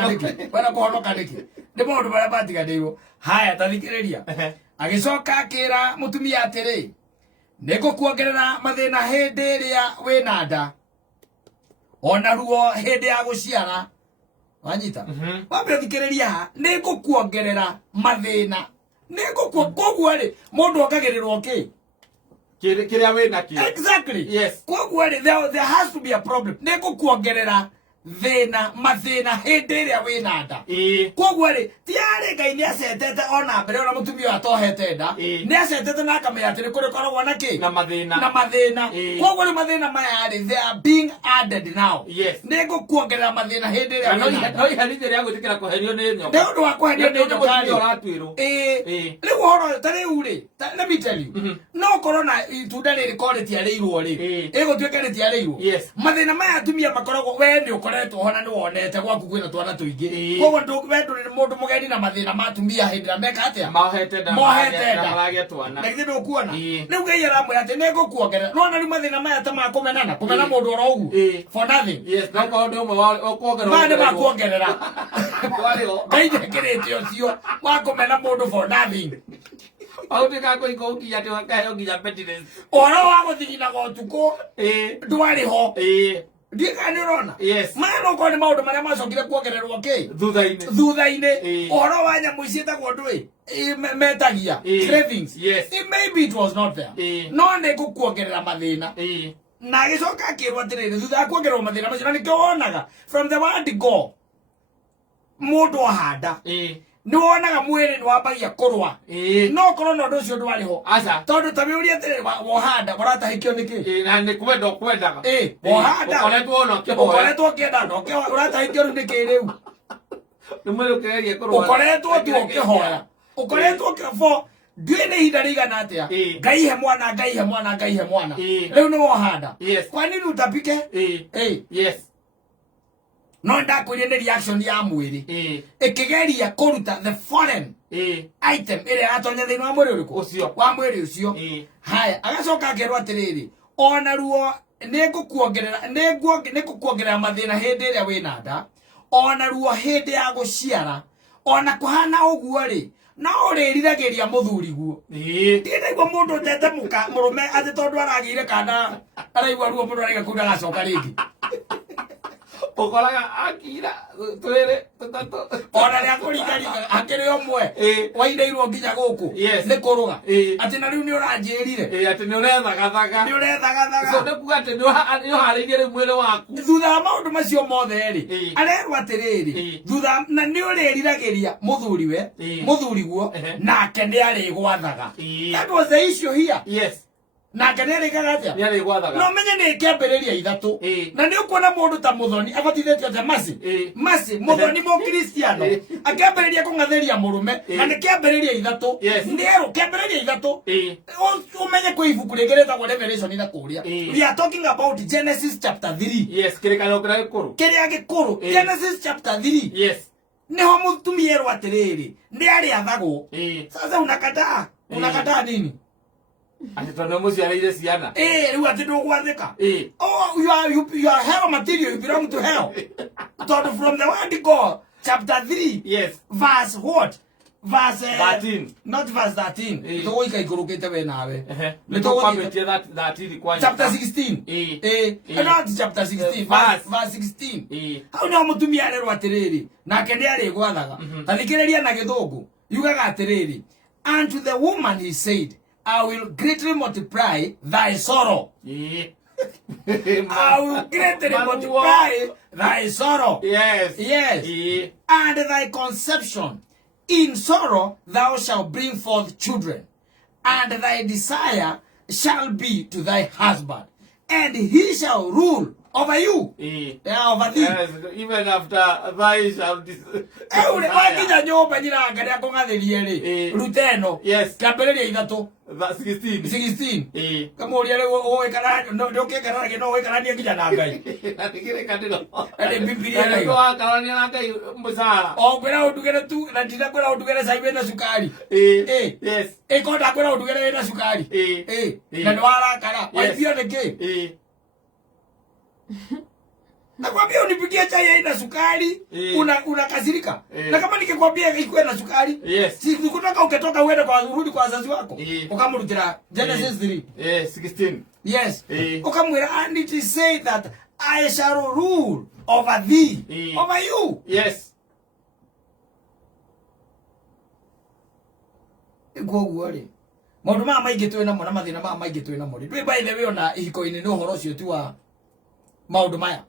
kaniki wena kohono kaniki ni maundu maria matiganirwo haya tathikiriria agicoka akira mutumia atiri nigukuongerera mathina hindi iria wina nda ona ruo hindi ya guciara wanyita wambe thikiriria nigukuongerera mathina koguo ri mundu ongagirirwo ki kiria wina ki exactly yes koguo ri there has to be a problem nigukuongerera mathina hindi iria wina nda koguo ri tiari Ngai ni acetete ona mbere ona mutumia atohete nda ni acetete na akamenya ati ni kuri koragwo na ki na mathina koguo ri mathina maya ri they are being added now yes nigukuongerera mathina hindi iria no iherithia ria gutikira kuherio ni nyoka ni undu wa kuherio ni nyoka ni uratwirwo riu horo tariu ri let me tell you no korona itunda riri quality ariirwo ri igutweka ritiariirwo mathina maya atumia makoragwo we ni ukoretwo hona ni wonete gwaku kwina twana tuingi koguo ndukwendo ni mundu mugeni na mathina ma atumia hindira meka atia mohete nda maragia twana na githe ukuona riu Ngai aramwira ati nigukuongerera no na mathina maya ta ma kumena mundu oro ugu for nothing yes no maundu umwe wa kuongerera mane ma kuongerera Ngai ndekirite ucio wa kumena mundu for nothing autika ko ikoki ati wakayo nginya pettiness oro wa guthigina gotuko ndwari ho Diga ni rona yes mano ko ni maundu maria macokire kuongererwo ki thutha-ini oro wa nyamu icietagwo ndui metagia cravings yes maybe it was not there no ni gukuongerera mathina na gicoka akirwo atiriri thutha kuongererwo mathina macio ni kionaga from the word go mundu ahanda ni wonaga mwiri ni wambagia kurwa no korwo no nducio ndwari ho tondu tabiuria atiriri wohanda muratahikio niki na ni kwenda kwendaga wohanda ukoretwo kienda no uratahikio niki riu ni mwiri ukigeria kurwa ukoretwo tu ukihoya ukoretwo kifo ndwene hinda rigana atia Ngai he mwana riu ni wohanda kwa nini utapike yes no ndakwirie ni reaction ya mwiri ikigeria kuruta the foreign item ire atonya thini wa mwiri uriku ucio wa mwiri ucio haya agacoka akerwo atiriri ona ruo nigukuongerera mathina hindi iria wina nda ona ruo hindi ya guciara ona kuhana uguo ri no uririragiria muthuri guo ndiraigua mundu utete murume ati tondu aragire kana araigua ruo mundu araiga kuda gacoka ringi ukoraga akira twere tutatu ona ria kuringaringa akiri omwe waindeirwo nginya guku ni kuruga ati na riu ni uranjirire ati ni urethagathaga so ndikuga ati ni uhariirie mwiri waku thutha wa maundu macio mothe ri arerwo atiriri thutha na ni uririragiria muthuri guo nake ni arigwathaga that was the issue here yes na kanere kagatia yale gwathaga no menye ni kiambiriria ithatu na ni ukuona mundu ta muthoni abatithitio ta masi muthoni mo kristiano akiambiriria kungatheria murume na ni kiambiriria ithatu ndero kiambiriria ithatu umenye ku ibuku rigereta kwa Revelation ina kuria we are talking about Genesis chapter 3 yes kirekano kira gikuru Genesis chapter 3 yes niho mutumia erwo atiriri ndi ari athagwo sasa unakataa nini ati tondu muciarire ciana riu ati ndugwathika oh you are hell material, you belong to hell tondu from the word God chapter 3 yes verse what verse 13 not verse 13 to ika igurukite we nawe ni to kwametie 13 kwa chapter 16 not chapter 16 verse 16 how no mutumia arerwo atiriri nake ndi ari gwathaga tathikiriria na githungu yugaga atiriri and to the woman he said I will greatly multiply thy sorrow. I will greatly multiply thy sorrow. Yes. And thy conception. In sorrow thou shalt bring forth children. And thy desire shall be to thy husband. And he shall rule over you. Over thee. Yes, even after thy shall desire. Ruteno. Yes. Kabereria ithatu. 16. Kama uliale oe kana ndio kekana ke no oe kana ni nginya na Ngai. Atikire kadilo. Ale Biblia ile. Ndio kana ni na Ngai mbusara. O kwera udugere tu na ndira kwera udugere saibe na sukari. Yes. Kota kwera udugere na sukari. Na ndwara kana. Waithio niki. Nakwambia unipigie chai haina sukari, unakasirika. Na kama nikikwambia ikuwe na sukari, si kutoka uketoka uende kwa urudi kwa wazazi wako. Ukamrudira Genesis 3. 16. Yes. Ukamwira, and it is said that I shall rule over thee, over you. Yes. Iguo maundu ma maingi twi namo na mathina ma maingi twi namo ri by the way ona ihiko-ini ni uhoro ucio tu wa maundu maya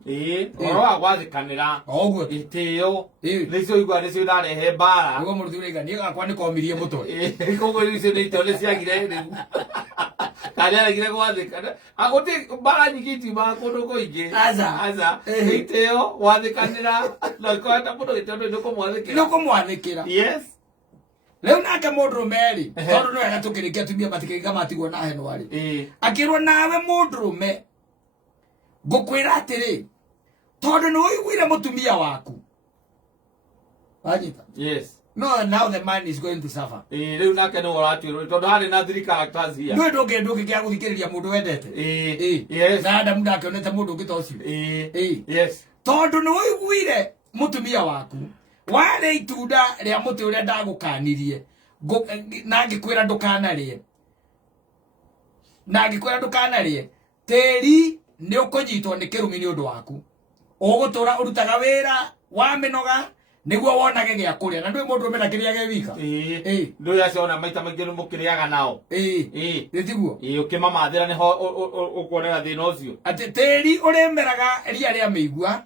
uhoro wa gwathikanira oguo itio nicio igwa nicio irarehe mbara uguo muruthi ureiga ni gakwa ni komirie mutwe koguo nicio ni itio ni ciagire riu kari aregire gwathikana aguti mbara nyingi itiumaga kundu kuingi aza itio gwathikanira na kwenda mundu itio ni kumwathikira yes. Leo nake mundurume tondu no wega tukirikia tumia matikiriga matigwo na heno ari akirwo nawe mundurume ngukwira atiri tondu no uiguire mutumia waku wanyita yes no now the man is going to suffer riu nake no uratwirwo tondu hari na three characters here no ndungi kia guthikiriria mundu wendete yes na Adamu ndakionete mundu ungi tocio yes tondu no uiguire mutumia waku wale itunda ria muti uria ndagukanirie na ngikwira ndukanarie teri ni ukunyitwo ni kirumi ni undu waku ugutura urutaga wira wa minoga niguo wonage gia kuria na ndui mundu umena kiria ge wika ndu ya ciona maita maingi ni mukiriaga nao nditiguo ukimamathira niho ukuonera thina ucio ati teri uremeraga ria ria meigua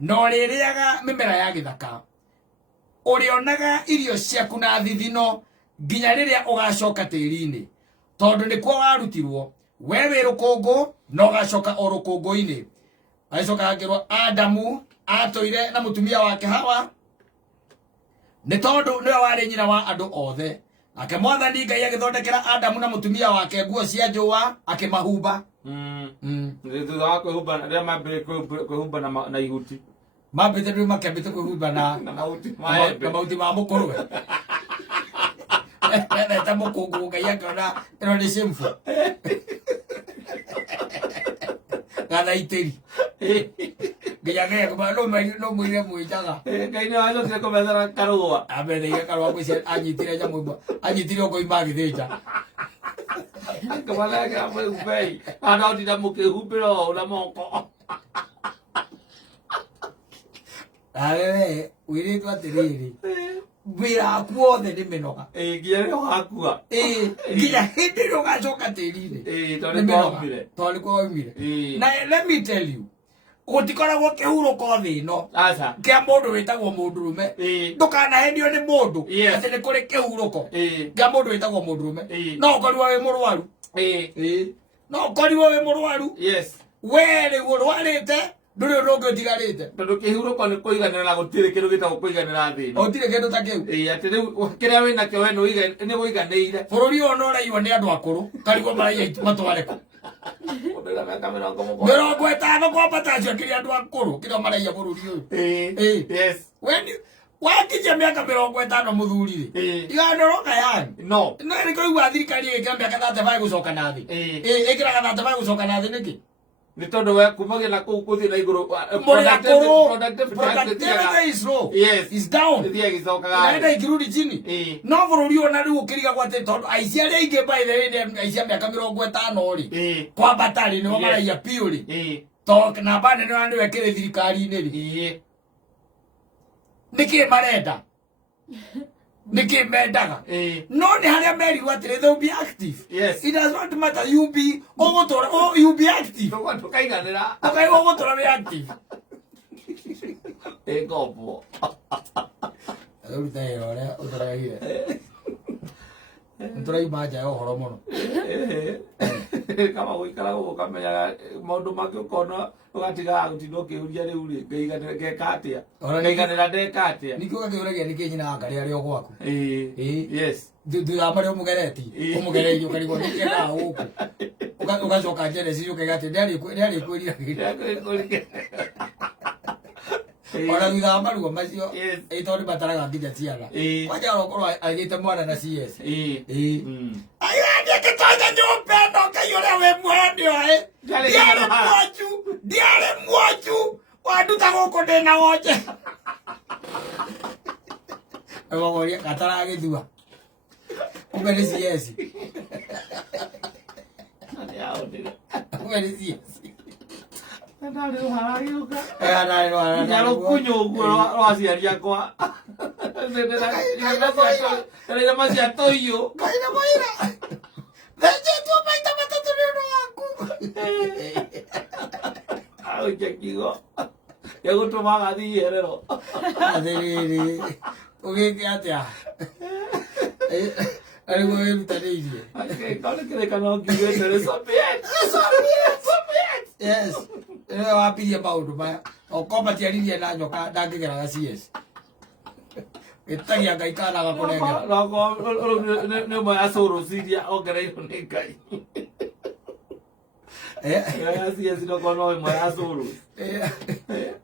no ririaga mimera ya githaka urionaga irio ciaku na thithino nginya riria ugacoka tiri-ini tondu ni kwa warutirwo we wi rukungu no gacoka o rukungu-ini aicoka agirwo Adamu atoire na mutumia wake Hawa ni tondu niwe wari nyina wa andu othe ake Mwathani Ngai agithondekera Adamu na mutumia wake nguo cia njũa akimahumba thutha wa kwĩhumba rĩrĩa mambĩrĩirie kwĩhumba na ihuti mambĩte rĩu makĩambĩte kwĩhumba na mahuti ma mũkũrwe eta mũkũngũ Ngai akĩona ĩno nĩ shameful gathaitĩri nginya no mwĩre mwĩnjaga Ngai nĩ wacokire kũmethera karũa ametheire karũa gwĩcia anyitire nyamũ anyitire ngũi magĩthĩnja kamalaka mwĩhumbei anaotinda mũkĩhumbĩra ũũ na moko awe wĩrĩtwo atĩrĩrĩ wĩra waku wothe nĩ mĩnoga nginya rĩrĩa ũgakua nginya hĩndĩ ĩrĩa ũgacoka tĩri-inĩ tondũ nĩkuo waumire na let me tell you gũtikoragwo kĩhurũko thĩ ĩno kĩa mũndũ wĩtagwo mũndũrũme ndũkanahenio nĩ mũndũ atĩ nĩ kũrĩ kĩhurũko kĩa mũndũ wĩtagwo mũndũrũme no ũkorirwo wĩ mũrwaru no ũkorirwo wĩ mũrwaru we rĩu ũrwarĩte ndũrĩ ũndũ ũngĩ ũtigarĩte tondũ kĩhurũko nĩ kũiganĩra na gũtirĩ kĩndũ gĩtagwo kũiganĩra thĩ ĩno gũtirĩ kĩndũ ta kĩu atĩ rĩu kĩrĩa wĩnakĩo we nĩ wĩiganĩire bũrũri ũyũ no ũraiywo nĩ andũ akũrũ karigwo maraiya matware kũ 50 kwambata acio kĩrĩ andũ akũrũ kĩrĩa maraiya bũrũri ũyũ wakijia mĩaka 50 mũthuri rĩ iganoroka yani no nĩ kũigua thirikari ĩgĩkĩra mĩaka 35 gũcoka na thĩ ĩkĩraga 35 gũcoka na thĩ nĩkĩ ni tondu we kumagia na kuu kuthi na iguru productivity is low is down ina ikirudi chini no bururi ona riu ukiriga gwate tondu aici aria ingi by the way ni aici a miaka 50 ri kwa batari ni maraia piu ri to na bane ni wandu wekire thirikari-ini ri niki marenda niki mendaga no ni haria meri watire they will be active it does not matter you be ogotora you be active tukaiganira okay ogotora be active gobo urutaye ora utoraire nturai maja yo horo muno kama guikara guko kamenya maundu mangĩ ukona ugatiga gutindo kiuria riu ri ngeiganira ngeka atia ngeiganira ndeka atia nikuga kiuragia niki nyina wakari ari ogwaku yes du amari umugereti umugereire ukarigwo nikena huko ugacoka Genesis ukigati ndari kwirira ona thutha wa maruo macio ĩtondũ bataraga nginya ciana kwanja gũkorwo agĩte mwana na CS ayandĩke tonye nyũmba ĩno Ngai ũrĩa wĩ muoyo nĩoĩ ndiarĩ mwanju Wanduta gũkũ ndĩna wonje. Ewagoria gataragĩthua. Kumbe nĩ CS. Kumbe nĩ CS. Ndarĩ haragĩũka. Ndarĩ haragĩũka. Nyaro kunyo ũguo rwa ciari akwa. Ndarĩ macia toyo. Kaina maira. Thejetwo maita matatũ nĩ ũndũ waku. Kigo ya gutuma gathi herero athiriri ugike atia ari go erutaneirie kale kile kana kigete Soviet yes wapirie maundu maya okomba tiaririe na nyoka ndangigeraga CS itagia ngai kana gakunengera no mo asoro siria ongereiro ni ngai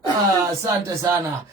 asante sana.